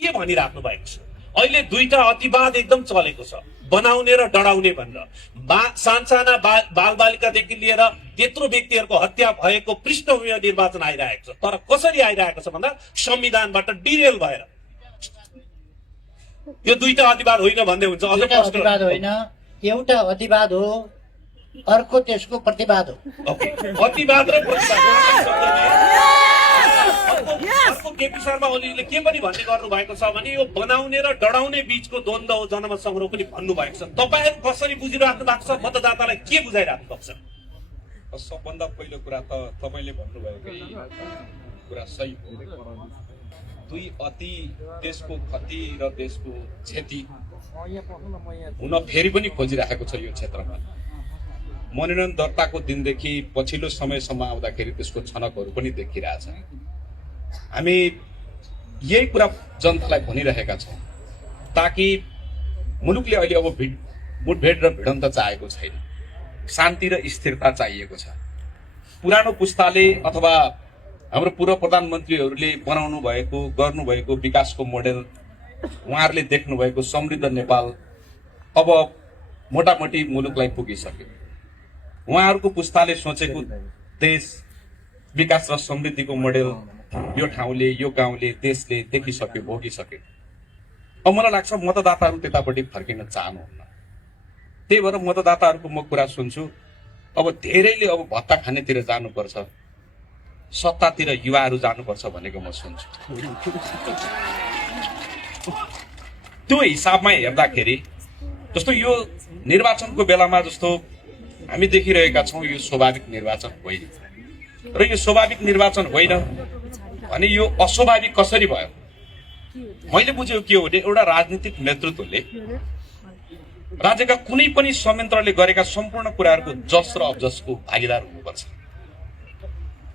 के भनिराख्नु भएको छ अहिले दुईटा अतिवाद एकदम चलेको छ बनाउने र डराउने भनेर सानसाना बालबालिकादेखि लिएर त्यत्रो व्यक्तिहरूको हत्या भएको पृष्ठभूमिमा निर्वाचन आइरहेको छ तर कसरी आइरहेको छ भन्दा संविधानबाट डिरेल भएर यो दुईटा अतिवाद होइन भन्दै हुन्छ अझ अतिवाद होइन एउटा अतिवाद हो अर्को त्यसको प्रतिवाद हो अतिवाद र केपी शर्मा ओलीले के पनि भन्ने गर्नु भएको छ भने यो बनाउने र डराउने बीचको द्वन्द्व हो जनमत संग्रह पनि भन्नु भएको छ तपाईहरु कसरी बुझिराख्नु भएको छ मतदातालाई के बुझाइराख्नु भएको छ सबभन्दा पहिलो कुरा त तपाईले भन्नुभएकै कुरा सही हो दुई अति देशको क्षति र देशको क्षति हुन फेरि पनि खोजिरहेको छ यो क्षेत्रमा मनोनयन दर्ताको दिनदेखि पछिल्लो समयसम्म आउँदाखेरि त्यसको छनकहरू पनि देखिरहेछ हामी यही कुरा जनतालाई भनिरहेका छौँ ताकि मुलुकले अहिले अब मुठभेड र भिडन्त चाहेको छैन शान्ति र स्थिरता चाहिएको छ पुरानो पुस्ताले अथवा हाम्रो पूर्व प्रधानमन्त्रीहरूले बनाउनु भएको गर्नुभएको विकासको मोडेल उहाँहरूले देख्नु भएको समृद्ध नेपाल अब मोटामोटी मुलुकलाई पुगिसक्यो उहाँहरूको पुस्ताले सोचेको देश विकास र समृद्धिको मोडेल यो ठाउँले यो गाउँले देशले देखिसक्यो भोगिसक्यो अब मलाई लाग्छ मतदाताहरू त्यतापट्टि फर्किन चाहनुहुन्न त्यही भएर मतदाताहरूको म कुरा सुन्छु अब धेरैले अब भत्ता खानेतिर जानुपर्छ सत्तातिर युवाहरू जानुपर्छ भनेको म सुन्छु त्यो हिसाबमा हेर्दाखेरि जस्तो यो निर्वाचनको बेलामा जस्तो हामी देखिरहेका छौँ यो स्वाभाविक निर्वाचन होइन र यो स्वाभाविक निर्वाचन होइन भने यो अस्वाभाविक कसरी भयो मैले बुझेको के हो भने एउटा राजनीतिक नेतृत्वले राज्यका कुनै पनि संयन्त्रले गरेका सम्पूर्ण कुराहरूको जस र अबजसको भागीदार हुनुपर्छ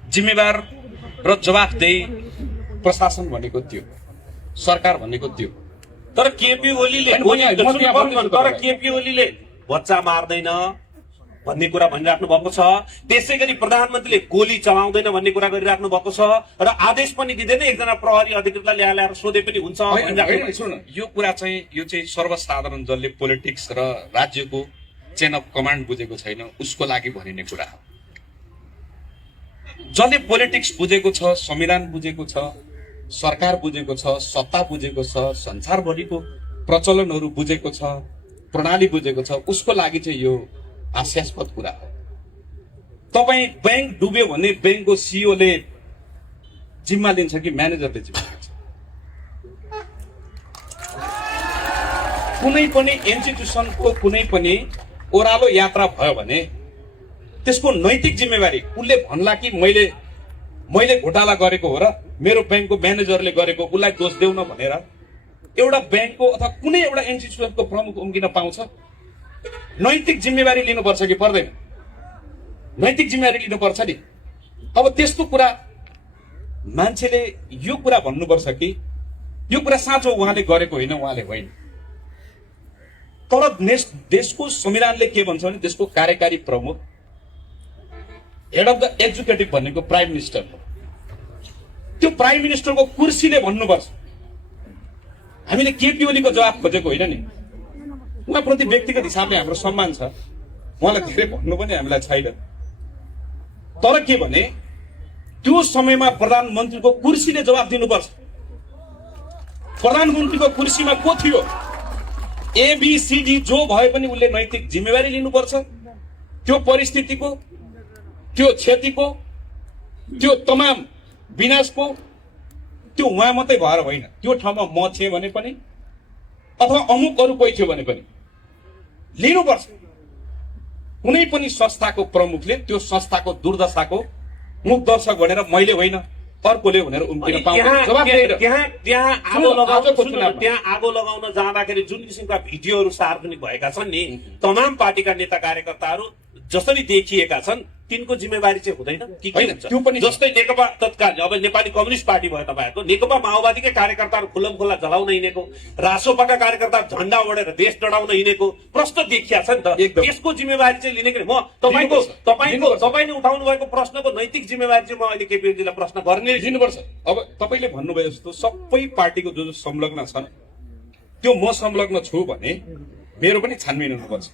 जिम्मेवार र जवाफदेही प्रशासन भनेको त्यो सरकार भनेको त्यो तर केपी ओलीले बच्चा मार्दैन भन्ने कुरा भनिराख्नु भएको छ त्यसै गरी प्रधानमन्त्रीले गोली चलाउँदैन भन्ने कुरा गरिराख्नु भएको छ र आदेश पनि दिँदैन एकजना प्रहरी अधिकृतलाई ल्याएर सोधे पनि हुन्छ यो कुरा चाहिँ यो चाहिँ सर्वसाधारण जसले पोलिटिक्स र राज्यको चेन अफ कमान्ड बुझेको छैन उसको लागि भनिने कुरा हो जसले पोलिटिक्स बुझेको छ संविधान बुझेको छ सरकार बुझेको छ सत्ता बुझेको छ संसारभरिको प्रचलनहरू बुझेको छ प्रणाली बुझेको छ उसको लागि चाहिँ यो हास्यास्पद कुरा हो तपाईँ बैंक डुब्यो भने बैंकको सीईओले जिम्मा लिन्छ कि म्यानेजरले जिम्मा लिन्छ कुनै पनि इन्स्टिट्युसनको कुनै पनि ओह्रालो यात्रा भयो भने त्यसको नैतिक जिम्मेवारी उसले भन्ला कि मैले घोटाला गरेको हो र मेरो बैंकको म्यानेजरले गरेको उसलाई दोष देऊ न भनेर एउटा बैंकको अथवा कुनै एउटा इन्स्टिट्युसनको प्रमुख उम्किन पाउँछ नैतिक जिम्मेवारी लिनुपर्छ कि पर्दैन नैतिक जिम्मेवारी लिनुपर्छ नि अब त्यस्तो कुरा मान्छेले यो कुरा भन्नुपर्छ कि यो कुरा साँचो उहाँले गरेको होइन उहाँले होइन तर देशको संविधानले के भन्छ भने देशको कार्यकारी प्रमुख हेड अफ द एक्जिक्युटिभ भनेको प्राइम मिनिस्टर हो त्यो प्राइम मिनिस्टरको कुर्सीले भन्नुपर्छ हामीले केपी ओलीको जवाब खोजेको होइन नि उहाँप्रति व्यक्तिगत हिसाबले हाम्रो सम्मान छ उहाँलाई धेरै भन्नु पनि हामीलाई छैन तर के भने त्यो समयमा प्रधानमन्त्रीको कुर्सीले जवाब दिनुपर्छ प्रधानमन्त्रीको कुर्सीमा को थियो एबीसीडी जो भए पनि उसले नैतिक जिम्मेवारी लिनुपर्छ त्यो परिस्थितिको त्यो क्षतिको त्यो तमाम विनाशको त्यो उहाँ मात्रै भएर होइन त्यो ठाउँमा म थिएँ भने पनि अथवा अमुक अरू कोही थियो भने पनि लिनुपर्छ कुनै पनि संस्थाको प्रमुखले त्यो संस्थाको दुर्दशाको मुखदर्शक भनेर मैले होइन अर्कोले भनेर उम्किन पाउँदैन त्यहाँ आगो लगाउन जाँदाखेरि जुन किसिमका भिडियोहरू सार्वजनिक भएका छन् नि तमाम पार्टीका नेता कार्यकर्ताहरू जसरी देखिएका छन् तिनको जिम्मेवारी चाहिँ हुँदैन कि के होइन, हुन्छ? त्यो पनि छ। जस्तै नेकपा तत्काल अब नेपाली कम्युनिस्ट पार्टी भयो तपाईँहरूको, नेकपा माओवादीकै कार्यकर्ताहरू खुल्लमखुल्ला जलाउन हिँडेको, रासोपाका कार्यकर्ता झण्डा ओढेर देश डढाउन हिँडेको प्रश्न देखिया छ नि त। एकदम। त्यसको जिम्मेवारी चाहिँ लिने कि म तपाईँले उठाउनु भएको प्रश्नको नैतिक जिम्मेवारी चाहिँ म अहिले केपी ओलीजीलाई प्रश्न गर्ने दिनुपर्छ। अब तपाईँले भन्नुभयो जस्तो सबै पार्टीको जो संलग्न छन् त्यो म संलग्न छु भने मेरो पनि छानबिन हुनुपर्छ,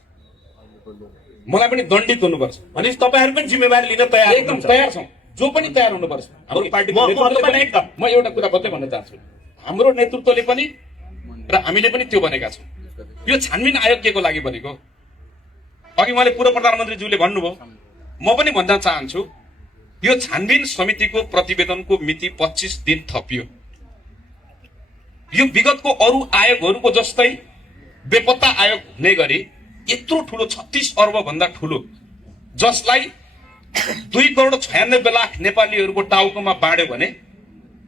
मलाई पनि दण्डित हुनुपर्छ। भनेपछि तपाईँहरू पनि जिम्मेवारी लिन तयार एकदम तयार छौँ, जो पनि तयार हुनुपर्छ। हाम्रो पार्टीको नेतृत्वले पनि- म एउटा कुरा मात्रै भन्न चाहन्छु, हाम्रो नेतृत्वले पनि र हामीले पनि त्यो भनेका छौँ। यो छानबिन आयोग के को लागि बनेको? अघि मैले पूर्व प्रधानमन्त्रीज्यूले भन्नुभयो, म पनि भन्न चाहन्छु यो छानबिन समितिको प्रतिवेदनको मिति 25 दिन थपियो। यो विगतको अरू आयोगहरूको जस्तै बेपत्ता आयोग हुने गरी यत्रो ठुलो 36 अर्ब भन्दा ठुलो, जसलाई 2,96,00,000 नेपालीहरूको टाउकोमा बाँड्यो भने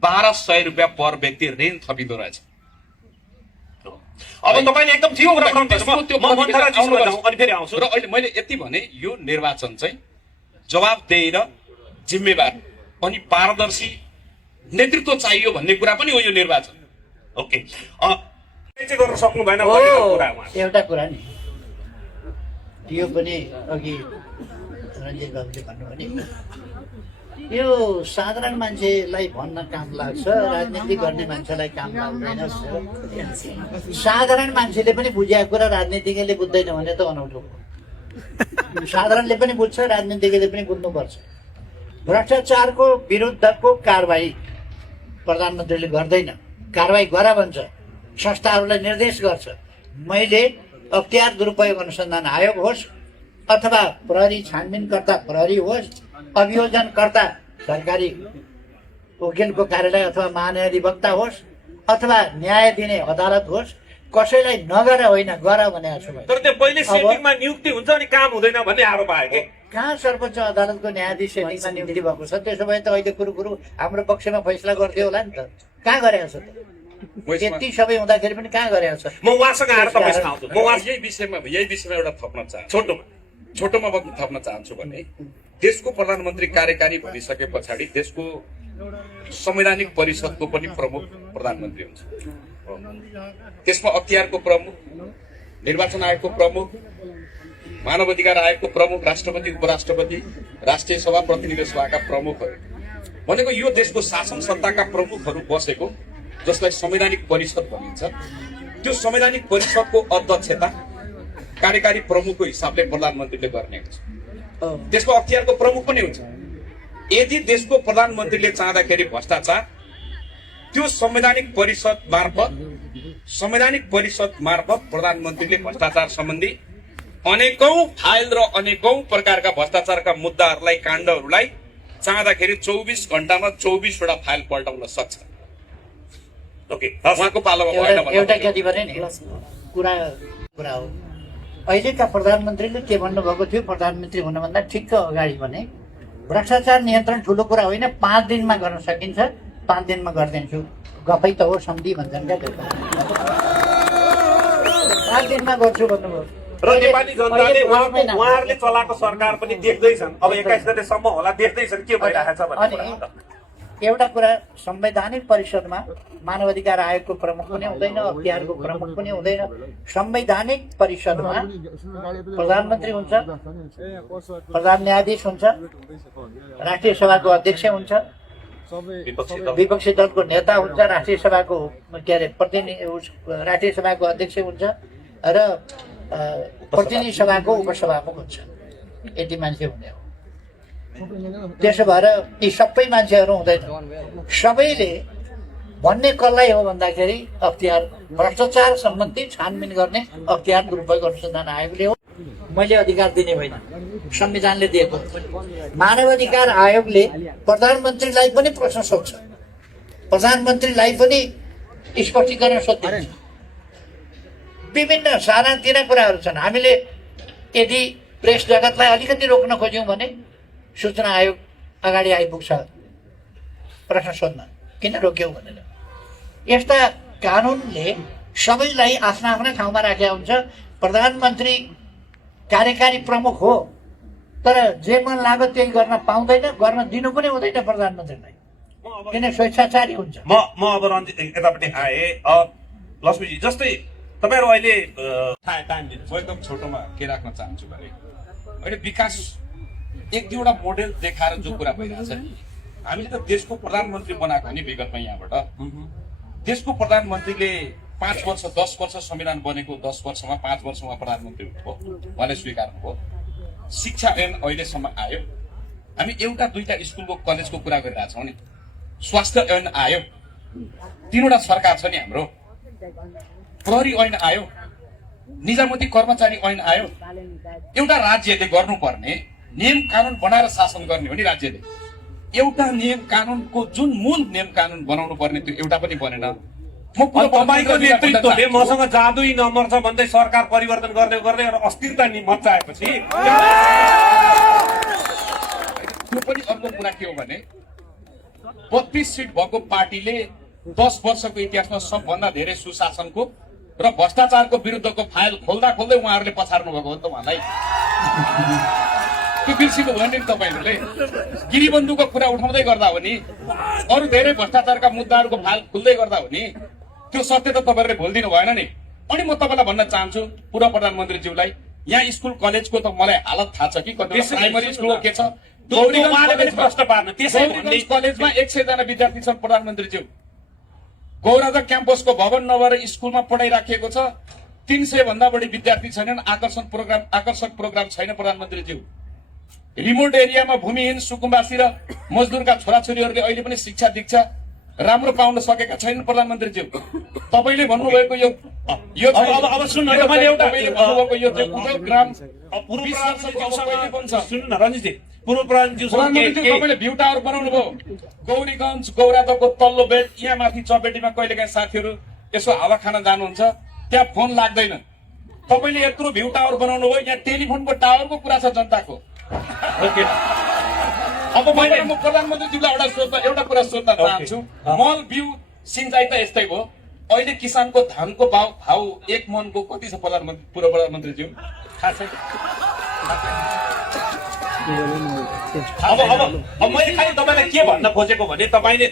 1,200 रुपियाँ पर व्यक्ति ऋण थपिँदो रहेछ। अब तपाईँले एकदम ठिक कुरा त्यसको बताउनुहुन्छ। त्यो म मन्थराजीसँग प्रतिवेदन जाउँ अनि फेरि आउँछु। र अहिले मैले यति भने यो निर्वाचन चाहिँ जवाबदेही र जिम्मेवार अनि पारदर्शी नेतृत्व चाहियो भन्ने कुरा पनि हो यो निर्वाचन। ओके, चाहिँ गर्न सक्नु भएन भनेको कुरा हो। एउटा कुरा नि यो पनि अघि रञ्जित बाबुले भन्नुभयो नि, यो साधारण मान्छेलाई भन्न काम लाग्छ, राजनीति गर्ने मान्छेलाई काम लाग्दैन। साधारण मान्छेले पनि बुझेको कुरा राजनीतिज्ञले बुझ्दैन भने त अनौठो हो। साधारणले पनि बुझ्छ, राजनीतिज्ञले पनि बुझ्नुपर्छ। भ्रष्टाचारको विरुद्धको कारबाही प्रधानमन्त्रीले गर्दैन, कारबाही गर भन्छ, संस्थाहरूलाई निर्देश गर्छ। मैले अख्तियार दुरुपयोग अनुसन्धान आयोग होस् अथवा प्रहरी छानबिनकर्ता प्रहरी होस्, अभियोजनकर्ता सरकारी वकिलको कार्यालय अथवा महान्यायाधिवक्ता होस् अथवा न्याय दिने अदालत होस्, कसैलाई नगर होइन गर भनेको छु मैले। तर त्यो पहिले सेटिङमा नियुक्ति हुन्छ अनि काम हुँदैन भन्ने आरोप आयो कि कहाँ सर्वोच्च अदालतको न्यायाधीश सेटिङमा नियुक्ति भएको छ? त्यसो भए त अहिले कुरो हाम्रो पक्षमा फैसला गर्थ्यो होला नि त। कहाँ गरेको छ त? यति सबै हुँदाखेरि पनि कहाँ गरेको छ? म उहाँसँग आएर तपाईँसँग आउँछु। म उहाँ यही विषयमा एउटा थप्न चाहन्छु। छोटोमा म थप्न चाहन्छु भने देशको प्रधानमन्त्री कार्यकारी भनिसके पछाडि देशको संवैधानिक परिषदको पनि प्रमुख प्रधानमन्त्री हुन्छ। त्यसमा अख्तियारको प्रमुख, निर्वाचन आयोगको प्रमुख, मानव अधिकार आयोगको प्रमुख, राष्ट्रपति उपराष्ट्रपति, राष्ट्रिय सभा प्रतिनिधि सभाका प्रमुखहरू भनेको यो देशको शासन सत्ताका प्रमुखहरू बसेको, जसलाई संवैधानिक परिषद भनिन्छ। त्यो संवैधानिक परिषदको अध्यक्षता कार्यकारी प्रमुखको हिसाबले प्रधानमन्त्रीले गर्ने हुन्छ। त्यसको अख्तियारको प्रमुख पनि हुन्छ। यदि देशको प्रधानमन्त्रीले चाहँदाखेरि भ्रष्टाचार, त्यो संवैधानिक परिषद मार्फत प्रधानमन्त्रीले भ्रष्टाचार सम्बन्धी अनेकौं फाइल र अनेकौं प्रकारका भ्रष्टाचारका मुद्दाहरूलाई, काण्डहरूलाई चाहँदाखेरि 24 घण्टामा 24 वटा फाइल पल्टाउन सक्छ। ओके, उहाँको पालोमा भएन एउटा कति भने नि कुरा हो। अहिलेका प्रधानमन्त्रीले के भन्नुभएको थियो? प्रधानमन्त्री हुनुभन्दा ठिक्क अगाडि भने भ्रष्टाचार नियन्त्रण ठुलो कुरा होइन, 5 दिनमा गर्न सकिन्छ, 5 दिनमा गरिदिन्छु। गफै त हो, सम्धि भन्छन् क्या, 5 दिनमा गर्छु भन्नुभयो। र नेपाली जनताले उहाँहरूले चलाएको सरकार पनि देख्दैछन्। अब 21 गतेसम्म होला देख्दैछन् के भइरहेछ भन्ने कुरा। एउटा कुरा, संवैधानिक परिषदमा मानवाधिकार आयोगको प्रमुख पनि हुँदैन, अख्तियारको प्रमुख पनि हुँदैन। संवैधानिक परिषदमा प्रधानमन्त्री हुन्छ, प्रधान न्यायाधीश हुन्छ, राष्ट्रिय सभाको अध्यक्ष हुन्छ, विपक्षी दलको नेता हुन्छ, राष्ट्रिय सभाको राष्ट्रिय सभाको अध्यक्ष हुन्छ र प्रतिनिधि सभाको उपसभामुख हुन्छ। यति मान्छे हुने हो। त्यसो भएर ती सबै मान्छेहरू हुँदैन। सबैले भन्ने कसलाई हो भन्दाखेरि अख्तियार, भ्रष्टाचार सम्बन्धी छानबिन गर्ने अख्तियार दुरुपयोग अनुसन्धान आयोगले हो। मैले अधिकार दिने होइन, संविधानले दिएको। मानव अधिकार आयोगले प्रधानमन्त्रीलाई पनि प्रश्न सोध्छ, प्रधानमन्त्रीलाई पनि स्पष्टीकरण सोधिन्छ। विभिन्न सानातिना कुराहरू छन्। हामीले यदि प्रेस जगतलाई अलिकति रोक्न खोज्यौँ भने सूचना आयोग अगाडि आइपुग्छ प्रश्न सोध्न, किन रोक्यौ भनेर। यस्ता कानुनले सबैलाई आफ्ना आफ्ना ठाउँमा राखेका हुन्छ। प्रधानमन्त्री कार्यकारी प्रमुख हो, तर जे मन लाग्यो त्यही गर्न पाउँदैन, गर्न दिनु पनि हुँदैन प्रधानमन्त्रीलाई, म अब किन स्वेच्छाचारी हुन्छ। म अब रञ्जित यतापट्टि आएँ। लक्ष्मीजी जस्तै तपाईँहरू अहिले टाइम दिनु। म एकदम छोटोमा के राख्न चाहन्छु भने अहिले विकास एक दुईवटा मोडेल देखाएर जो कुरा भइरहेछ नि, हामीले त देशको प्रधानमन्त्री बनाएको नि विगतमा यहाँबाट। देशको प्रधानमन्त्रीले 5 वर्ष 10 वर्ष संविधान बनेको 10 वर्षमा 5 वर्षमा प्रधानमन्त्री हुनुभयो, उहाँले स्वीकार्नुभयो। शिक्षा ऐन अहिलेसम्म आयो, हामी एउटा दुईटा स्कुलको कलेजको कुरा गरिरहेछौँ नि। स्वास्थ्य ऐन आयो, 3वटा सरकार छ नि हाम्रो। प्रहरी ऐन आयो, निजामती कर्मचारी ऐन आयो। एउटा राज्यले गर्नुपर्ने नियम कानुन बनाएर शासन गर्ने हो नि राज्यले। एउटा नियम कानुनको जुन मूल नियम कानुन बनाउनु पर्ने त्यो एउटा पनि बनेन। तपाईँको नेतृत्वले मसँग जादुई नम्बर छ भन्दै सरकार परिवर्तन गर्दै गर्दै अस्थिरता मचाएपछि त्यो पनि अर्को कुरा के हो भने 32 सिट भएको पार्टीले 10 वर्षको इतिहासमा सबभन्दा धेरै सुशासनको र भ्रष्टाचारको विरुद्धको फाइल खोल्दा खोल्दै उहाँहरूले पछार्नु भएको हो नि त उहाँलाई। त्यो बिर्सिनु भयो नि तपाईँहरूले। गिरीबन्धुको कुरा उठाउँदै गर्दा हो नि, अरू धेरै भ्रष्टाचारका मुद्दाहरूको फाइल खुल्दै गर्दा हो नि। त्यो सत्य त तपाईँहरूले भुलिदिनु भएन नि। अनि म तपाईँलाई भन्न चाहन्छु पूर्व प्रधानमन्त्रीज्यूलाई, यहाँ स्कुल कलेजको त मलाई हालत थाहा छ कि कति प्राइमरी स्कुलको के छ। गौरीगञ्ज कलेजमा 100 जना विद्यार्थी छन् प्रधानमन्त्रीज्यू। गौराजा क्याम्पसको भवन नभएर स्कुलमा पढाइराखिएको छ। 300 भन्दा बढी विद्यार्थी छैनन्। आकर्षक प्रोग्राम छैन प्रधानमन्त्रीज्यू। रिमोट एरियामा भूमिहीन सुकुम्बासी र मजदुरका छोराछोरीहरूले अहिले पनि शिक्षा दीक्षा राम्रो पाउन सकेका छैनन् प्रधानमन्त्रीज्यू। तपाईँले भन्नुभएको यो अब सुन्नु न, मैले एउटा सुन्नु न रञ्जितजी, पूर्व प्रधानमन्त्रीले भ्यू टावर बनाउनु भयो। गौरीगञ्ज गौरादको तल्लो बेड यहाँ माथि चपेटीमा कहिलेकाहीँ साथीहरू यसो हावा खान जानुहुन्छ, त्यहाँ फोन लाग्दैन। तपाईँले यत्रो भ्यू टावर बनाउनु भयो, यहाँ टेलिफोनको टावरको कुरा छ जनताको। अब मैले म प्रधानमन्त्रीज्यूलाई एउटा कुरा सोध्न चाहन्छु। मल बिउ सिंचाइ त यस्तै भयो। अहिले किसानको धानको भाउ 1 मनको कति छ पूर्व प्रधानमन्त्रीज्यू? अब मैले खालि तपाईँलाई के भन्न खोजेको भने तपाईँले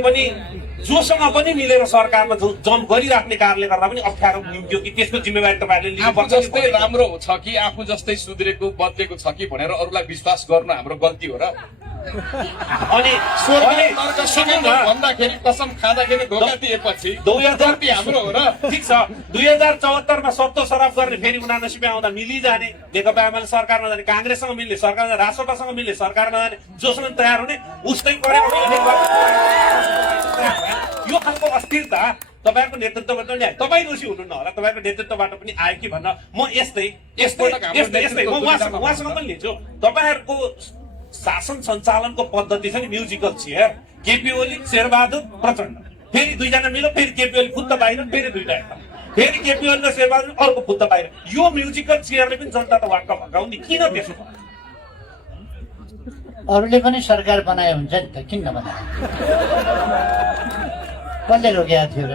पनि जोसँग पनि मिलेर सरकारमा जम्प गरिराख्ने कारणले गर्दा पनि अप्ठ्यारो निम्त्यो कि त्यसको जिम्मेवारी तपाईँहरूले लिनुपर्छ। जस्तै राम्रो छ कि आफू जस्तै सुध्रेको बदलेको छ कि भनेर अरूलाई विश्वास गर्नु हाम्रो गल्ती हो र। अनि भन्दाखेरि कसम खाँदाखेरि धोका दिएपछि गल्ती हाम्रो हो र। ठिक छ, 2074 मा सत्तो सराप गर्ने फेरि 79 आउँदा मिलिजाने, नेकपा एमाले सरकारमा जाने, काङ्ग्रेससँग मिल्ने सरकारमा जाने, रासपासँग मिल्ने सरकारमा जाने, जोसँग तयार हुने उस्तै पऱ्यो। यो खालको अस्थिरता तपाईँको नेतृत्वबाट पनि आयो। तपाईँ दोषी हुनुहुन्न होला, तपाईँको नेतृत्वबाट पनि आयो कि भन्न म यस्तै उहाँसँग पनि लिन्छु। तपाईँहरूको शासन सञ्चालनको पद्धति छ नि म्युजिकल चेयर। केपी ओली, शेरबहादुर, प्रचण्ड, फेरि 2 जना मिल्यो, फेरि केपी ओली फुत्त बाहिर, फेरि 2टा यता, फेरि केपी ओली र शेरबहादुर अर्को फुत्त बाहिर। यो म्युजिकल चेयरले पनि जनता त वाक्क भगाउने, किन त्यसो? अरूले पनि सरकार बनाए हुन्छ नि त, किन नबनाए? कसले रोकेको थियो र?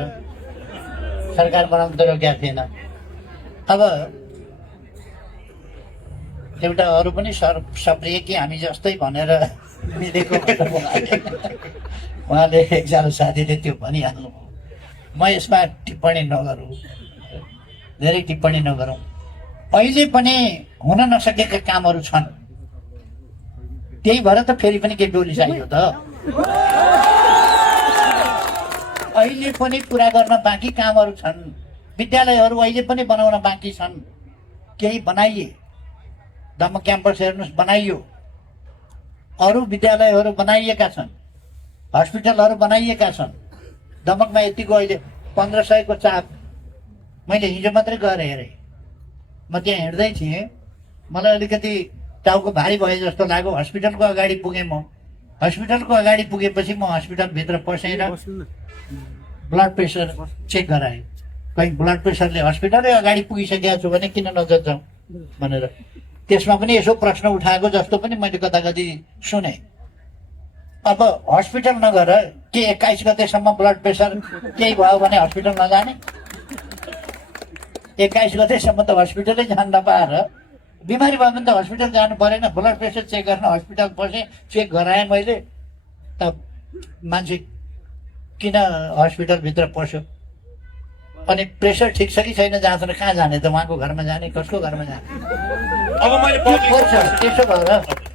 सरकार बनाउनु त रोकेको थिएन। अब एउटा अरू पनि सप्रिय कि हामी जस्तै भनेर मिलेको उहाँले एकजना साथीले त्यो भनिहाल्नु। म यसमा टिप्पणी नगरौँ, धेरै टिप्पणी नगरौँ। अहिले पनि हुन नसकेका कामहरू छन्, त्यही भएर त फेरि पनि केपी ओली चाहियो त। अहिले पनि पुरा गर्न बाँकी कामहरू छन्। विद्यालयहरू अहिले पनि बनाउन बाँकी छन्। केही बनाइए, दमक क्याम्पस हेर्नुहोस् बनाइयो, अरू विद्यालयहरू बनाइएका छन्, हस्पिटलहरू बनाइएका छन्। दमकमा यतिको अहिले 1500 को चाप। मैले हिजो मात्रै गएर हेरेँ, म त्यहाँ हिँड्दै थिएँ, मलाई अलिकति टाउको भारी भए जस्तो लाग्यो। हस्पिटलको अगाडि पुगेँ। म हस्पिटलको अगाडि पुगेपछि म हस्पिटलभित्र पसेर ब्लड प्रेसर चेक गराएँ। कहीँ ब्लड प्रेसरले हस्पिटलै अगाडि पुगिसकेको छु भने किन नजाउँ भनेर त्यसमा पनि यसो प्रश्न उठाएको जस्तो पनि मैले कता कति सुने। अब हस्पिटल नगएर के 21 गतेसम्म ब्लड प्रेसर केही भयो भने हस्पिटल नजाने? 21 गतेसम्म त हस्पिटलै जान नपाएर बिमारी भयो भने त हस्पिटल जानु परेन, ब्लड प्रेसर चेक गर्न हस्पिटल पसेँ, चेक गराएँ मैले, त मान्छे किन हस्पिटलभित्र पस्यो? अनि प्रेसर ठिक छ कि छैन जाँच्न कहाँ जाने त? उहाँको घरमा जाने, कसको घरमा जाने? अब मैले त्यो पर्छ। त्यसो भएर